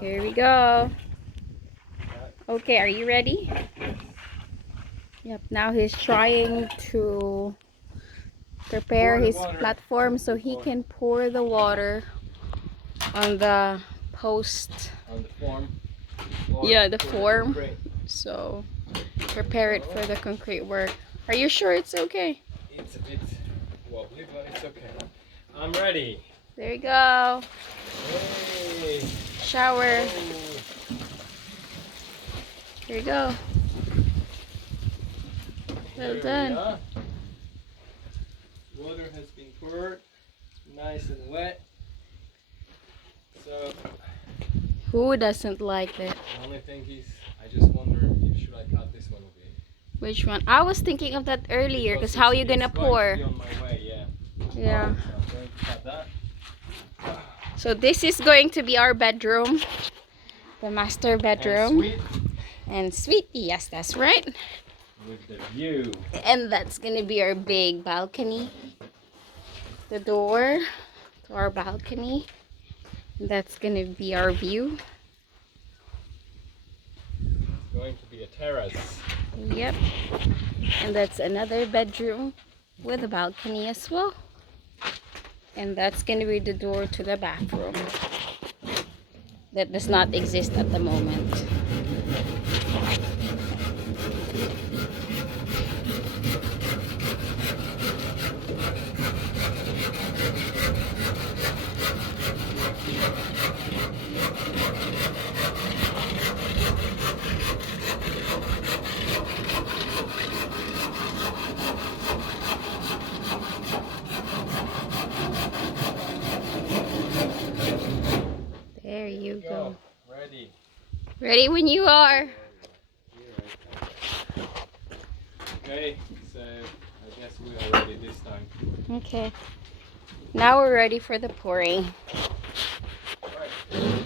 Here we go. Okay, are you ready? Yep, now he's trying to prepare his platform so he can pour the water on the post. On the form. Yeah, the form. So prepare it for the concrete work. Are you sure it's okay? It's a bit wobbly, but it's okay. I'm ready. There you go. Hey. Shower. Oh. Here you go. Well done. Water has been poured, nice and wet. So Who doesn't like that? the only thing is, I just wonder if should I cut this one a bit. Which one? I was thinking of that earlier, because how are you gonna pour? It's going to be on my way, yeah. Yeah. So I'm going to cut that. So this is going to be our bedroom, the master bedroom. And sweet, yes, that's right. With the view. And that's gonna be our big balcony. The door to our balcony. That's gonna be our view. It's going to be a terrace. Yep. And that's another bedroom with a balcony as well. And that's gonna be the door to the bathroom. That does not exist at the moment. There you go. Ready. Ready when you are. Okay, so I guess we are ready this time. Okay. Now we're ready for the pouring. Right.